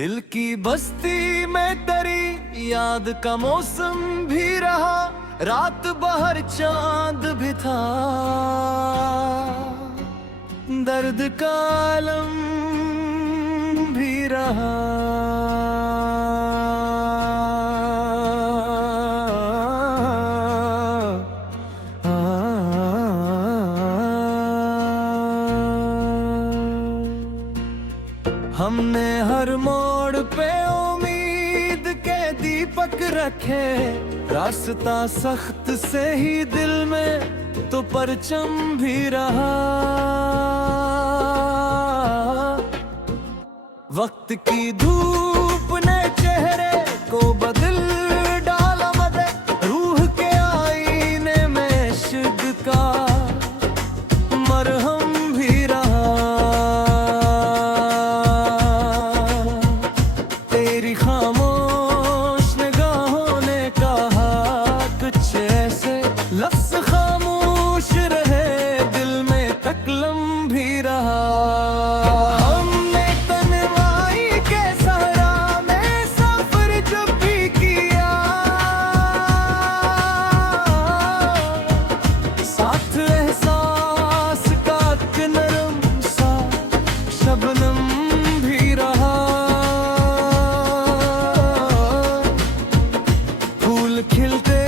दिल की बस्ती में तेरी याद का मौसम भी रहा, रात बहर चांद भी था, दर्द का आलम भी रहा। हमने हर मोड़ पे उम्मीद के दीपक रखे, रास्ता सख्त से ही दिल में तो परचम भी रहा। वक्त की धूप ने चेहरे को बदल डाला, मदद रूह के आईने में इश्क का मरहम भी रहा। तेरी खामोश निगाहों ने कहा कुछ ऐसे लफ्ज़, खामोश रहे दिल में तकलम भी रहा। खिलते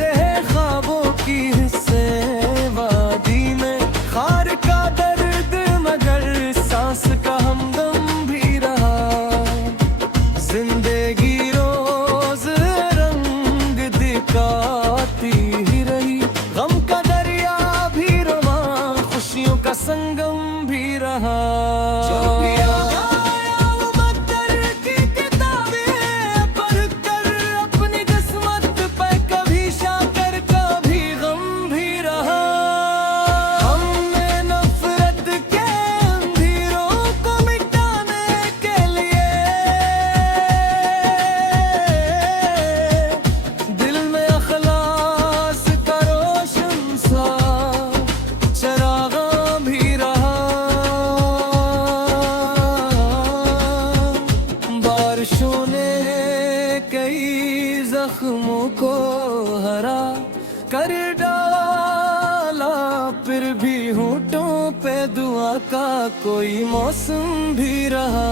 रहे ख्वाबों की हिस्से वादी में, खार का दर्द मगर सांस का हमदम भी रहा। जिंदगी रोज रंग दिखाती ही रही, गम का दरिया भी रवा, खुशियों का संगम भी रहा। जख्मों को हरा कर डाला, फिर भी होठों पे दुआ का कोई मौसम भी रहा।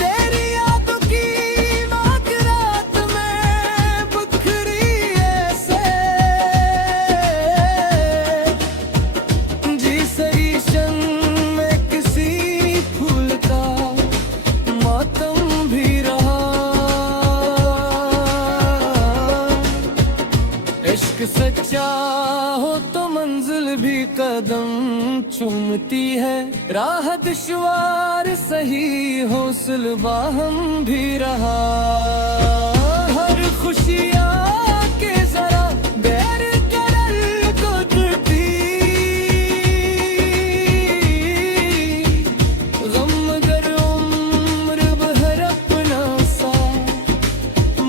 तेरी यादों की नाक रात में बिखरी ऐसे, जी सही शन में किसी फूल का मातम भी रहा। इश्क सच्चा हो तो मंजिल भी कदम चूमती है, राह दुश्वार सही हो सुलबा हम भी रहा। हर खुशियाँ के जरा बैर करल गुजरती, गम मगर उम्र भर अपना सा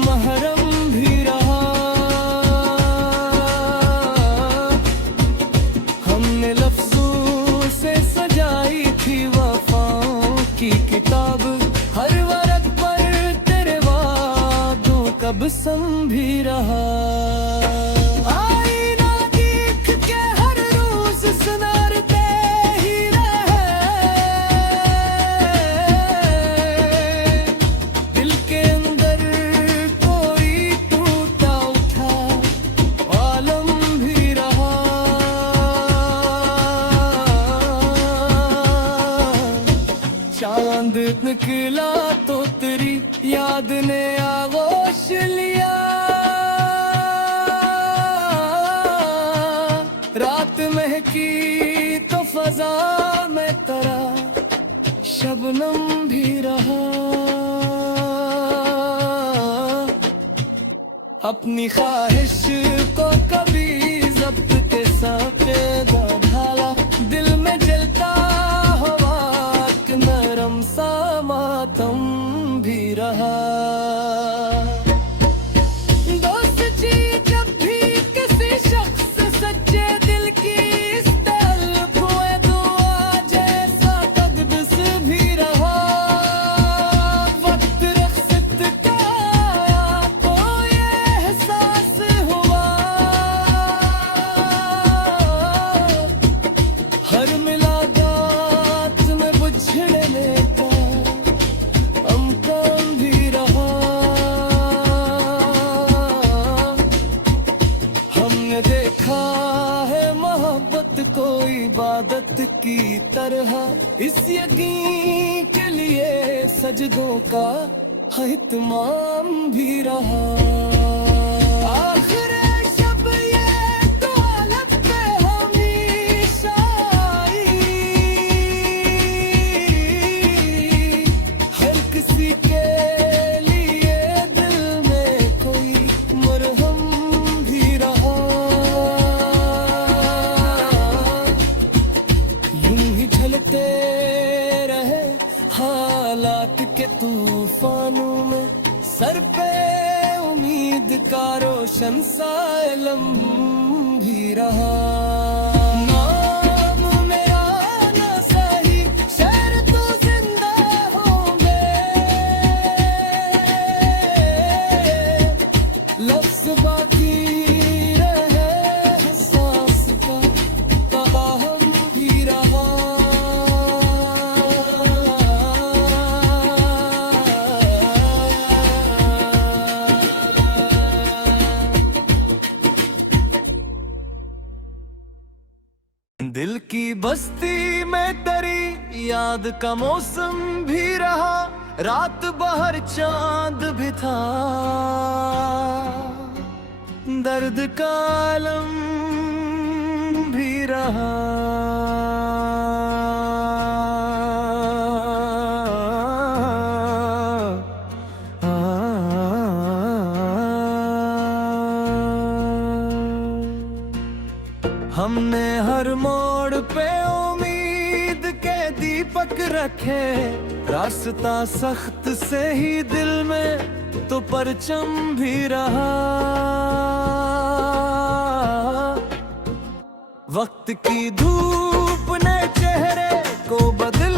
महरम भी रहा। हमने लफ्जों से सजाई थी वफाओं की किताब, हर वर्क पर तेरे वादों का बसम भी रहा। आईना देख के हर रोज सुनारते ही रहे, दिल के अंदर कोई टूटा उठा आलम भी रहा। चांद निकला तो तेरी याद ने आगोश लिया, रात महकी तो फजा में तेरा शबनम भी रहा। अपनी ख्वाहिश को कभी जब्त के साथे ढाला, दिल में जलता नरम सा मातम भी रहा। दोस्त जी जब भी किसी शख्स सच्चे दिल की इस तलब हुए, दुआ जैसा तकदस भी रहा। इस यकीन के लिए सजदों का इत्माम भी रहा। आखिर शब ये तो आलम पे हमेशा आई, हर किसी के लिए दिल में कोई मरहम भी रहा। यूं ही ढलते रहे हालात के तूफानों में, सर पे उम्मीद का रोशन सा इल्म भी रहा। नाम मेरा ना सही शहर तो जिंदा होंगे, लफ्ज़ बाकी रहे सांस का तबाहम भी रहा। दिल की बस्ती में तेरी याद का मौसम भी रहा, रात बहर चांद भी था, दर्द का आलम भी रहा। हमने हर मोड़ पे उम्मीद के दीपक रखे, रास्ता सख्त से ही दिल में तो परचम भी रहा। वक्त की धूप ने चेहरे को बदल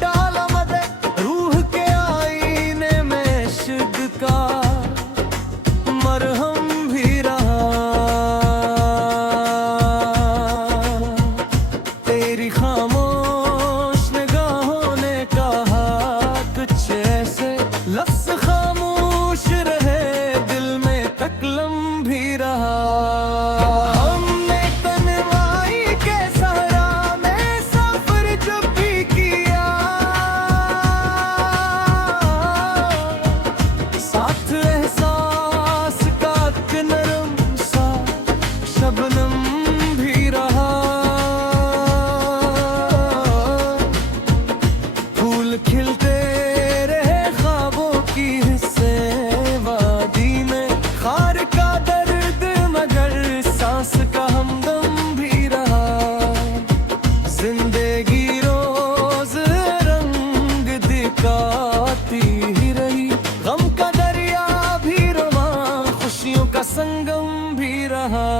डाला, मदद रूह के आईने में इश्क का मरहम भी रहा। तेरी खामोश निगाहों ने कहा कुछ ऐसे लफ्ज़ खामोश रहे, दिल में तकलम भी रहा। हमने तन्हाई के सहारा में सफर जब भी किया, साथ एहसास का एक नरम सा शबनम भी रहा। फूल खिलते रहे ख्वाबों की हिस्से वादी में, खार का दर्द मगर सांस का हमदम भी रहा। जिंदगी रोज रंग दिखाती ही रही, गम का दरिया भी रवा, खुशियों का संगम भी रहा।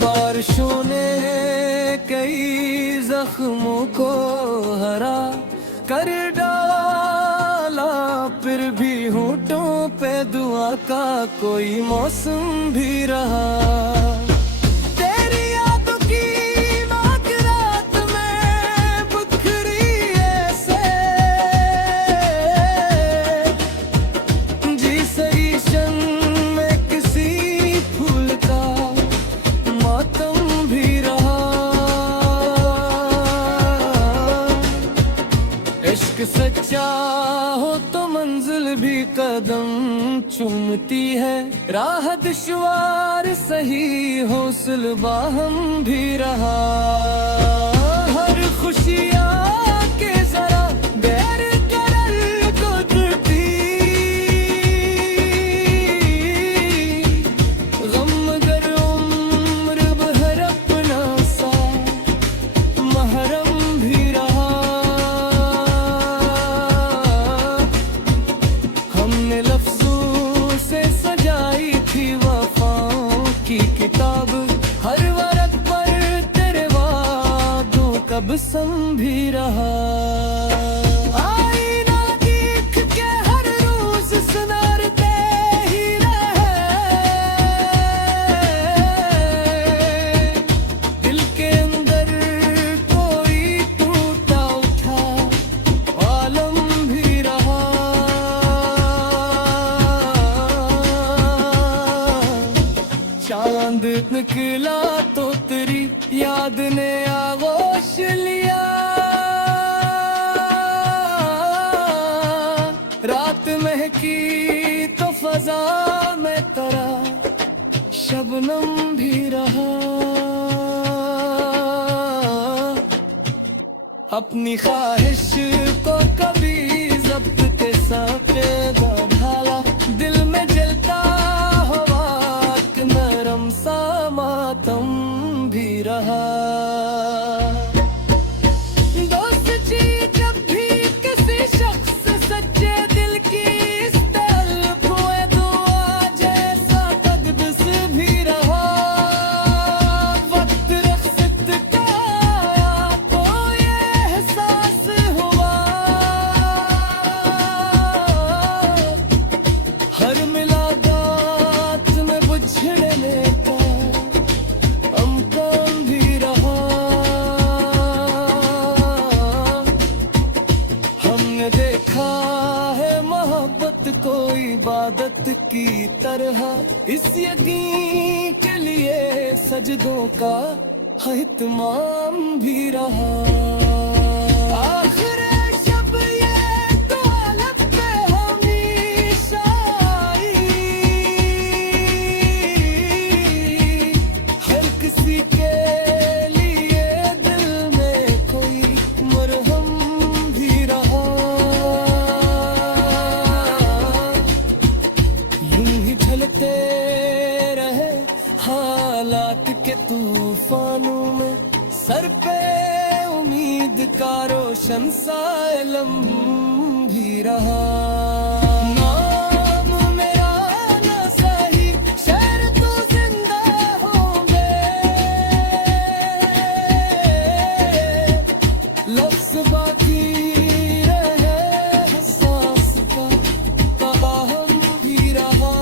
बारिशों ने कई जख्मों को हरा कर डाला, फिर भी होठों पे दुआ का कोई मौसम भी रहा। तेरी यादों की महक रात में बिखरी ऐसे, जी सही शन में किसी फूल का मातम भी रहा। इश्क सच्चा हो तो मंजिल भी कदम चूमती है, राह दुश्वार सही हो सुलबा हम भी रहा। हर खुशी आके जरा बैर करल को टूटी, गम गर उम्र भर अपना सा महरम भी रहा। हमने लफ्जों से सजाई थी वफाओं की किताब, हर वरक पर तेरे वादों रात महकी तो फजा में तरा शबनम भी रहा। अपनी ख्वाहिश को कभी जब्त के साथे ढाला, दिल में जलता हुआ एक नरम सा मातम भी रहा। दोस्त जी जब भी किसी शख्स सच्चे दिल की इस तलब हुए दुआ जैसा तकदस भी रहा। वक्त रख्सत का आया तो ये एहसास हुआ, हर मुलाकात में बुझने का अमकान भी रहा। हमने देखा है मोहब्बत को इबादत की तरह, इस यकीन के लिए सजदों का एहतमाम भी रहा। आखिर शब ये दुआ लब पे हमेशा आई, हर किसी के लिए दिल में कोई मरहम भी रहा। यूं ही ढलते रहे हालात के तूफानों में, सर पे उम्मीद का रोशन सा इल्म भी रहा। नाम मेरा ना सही शहर तो जिंदा होंगे, लफ्ज़ बाकी रहे सांस का तबाहम भी रहा।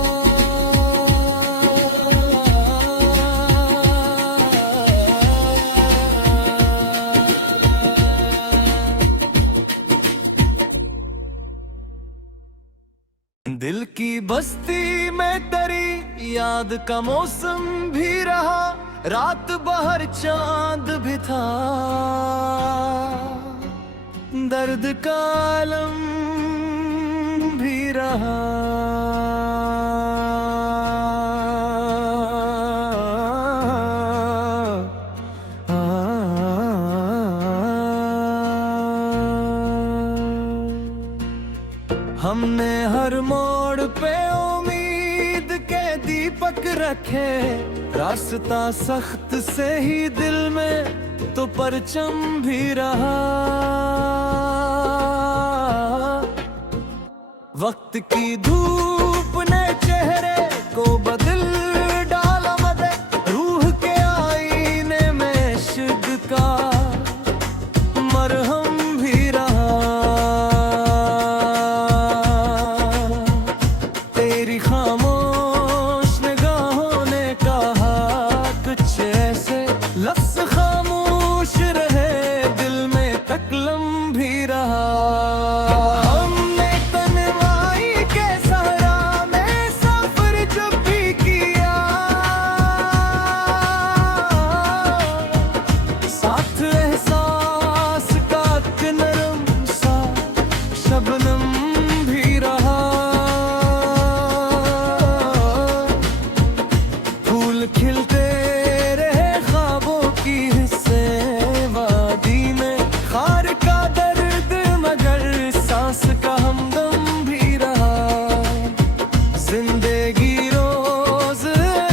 दिल की बस्ती में तेरी याद का मौसम भी रहा, रात बहर चांद भी था, दर्द का आलम भी रहा। हमने हर मोड़ पे उम्मीद के दीपक रखे, रास्ता सख्त से ही दिल में तो परचम भी रहा। वक्त की धूप ने चेहरे को बदल डाला, मदद रूह के आईने में इश्क का मरहम भी रहा। तेरी खामोश निगाहों ने कहा कुछ ऐसे लफ्ज़ खामोश रहे, दिल में तकलम भी रहा। हमने तन्हाई के सहारा में सफर जब भी किया, साथ एहसास का एक नरम सा शबनम भी रहा। फूल खिलते रहे ख्वाबों की हिस्से वादी में, खार का दर्द मगर सांस का हमदम भी रहा। जिंदगी रोज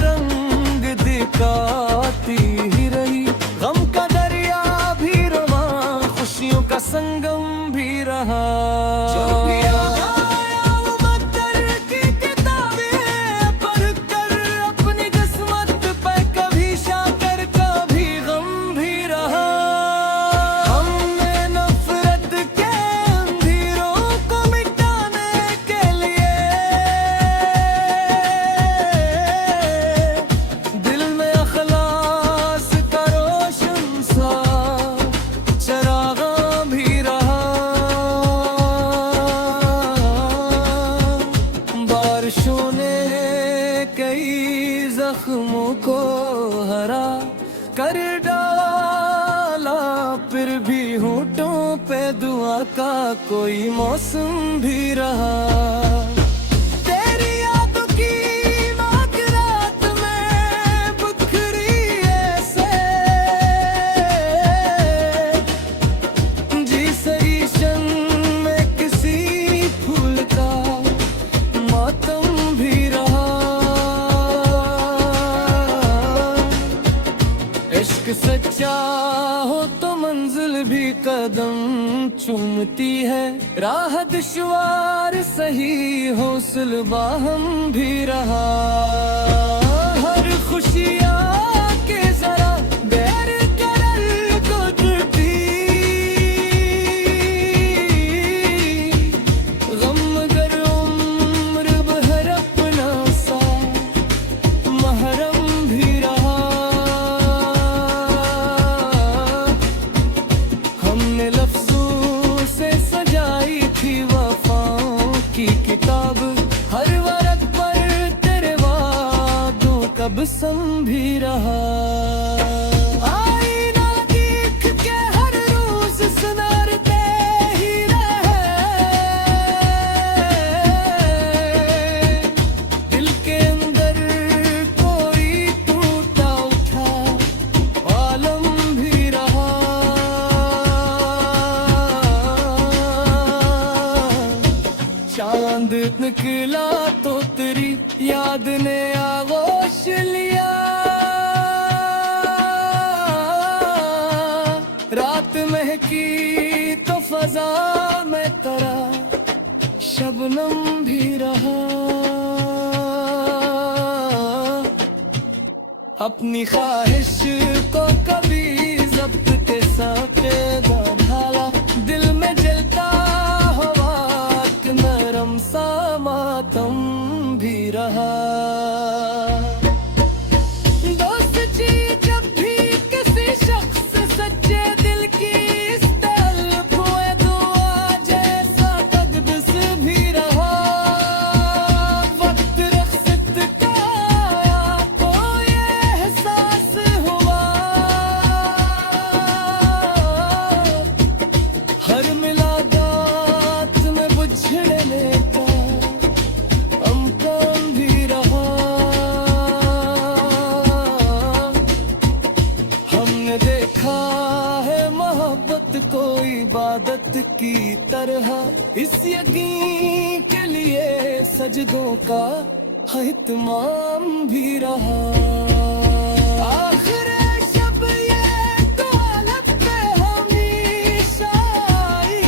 रंग दिखाती ही रही, गम का दरिया भी रवा, खुशियों का संगम भी रहा। जो भी आया वो मक्तर की किताबें पढ़ कर अपनी किस्मत पे कभी शाकर कभी गम भी रहा। हमने नफरत के अंधेरों को मिटाने के लिए दिल में अखलास का रोशन सा चरागा भी रहा। का कोई मौसम भी रहा। तेरी यादों की नाक रात में बिखरी ऐसे, जी सही क्षण में किसी फूल का मातम भी रहा। इश्क सच्चा हो तो मंजिल भी कदम चूमती है, राह दुश्वार सही हौसल बाहम भी रहा। हर खुशियाँ के जरा गैर करल गुजरती, गम गर उम्र भर अपना सा महरम भी रहा। हमने लफ्जों से सजाई थी वफाओं की किताब, हर वर्क पर तेरे वादों का बसम भी रहा। आईना देख के हर रोज सुनारते ही रहे, दिल के अंदर कोई टूटा उठा आलम भी रहा। चांद निकला तो तेरी याद ने आगोश लिया, रात महकी तो फजा में तेरा शबनम भी रहा। अपनी ख्वाहिश को कभी जब्त के साथे ढाला, दिल में जलता हवा नरम सा मातम भी रहा। दोस्त जी जब भी किसी शख्स सच्चे दिल की इस तलब हुए दुआ जैसा तकदस भी रहा। वक्त रख्सत का आया तो ये एहसास हुआ, हर मुलाकात में बुझने का अमकान भी रहा। हमने देखा है मोहब्बत को इबादत की तरह, इस यकीन के लिए सजदों का इत्माम भी रहा। आखिर शब ये तो आलम पे हमेशा आई,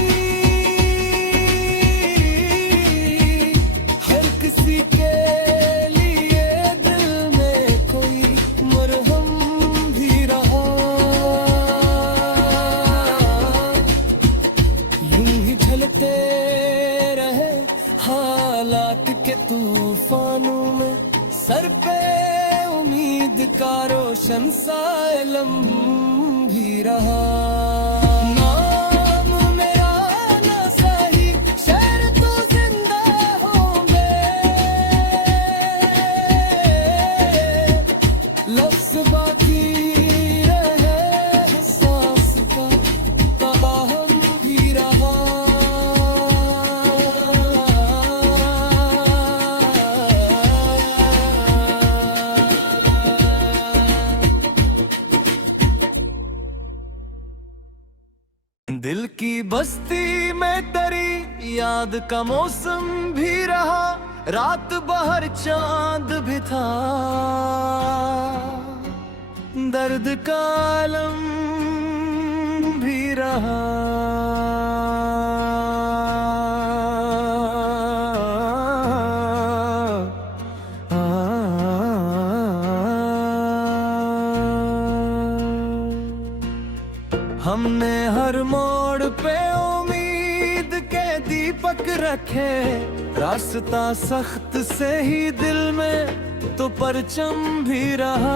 हर किसी के लिए दिल में कोई मरहम भी रहा। यूं ही झलते रहे हालात के तूफानों में, सर पे उम्मीद का रोशन सा इल्म भी रहा। नाम मेरा ना सही शहर तो जिंदा होंगे, लफ्ज बाकी रहे सांस का ताहम भी रहा। दिल की बस्ती में तेरी याद का मौसम भी रहा, रात बहर चांद भी था, दर्द का आलम भी रहा। हमने हर मोड़ पे उम्मीद के दीपक रखे, रास्ता सख्त से ही दिल में तो परचम भी रहा।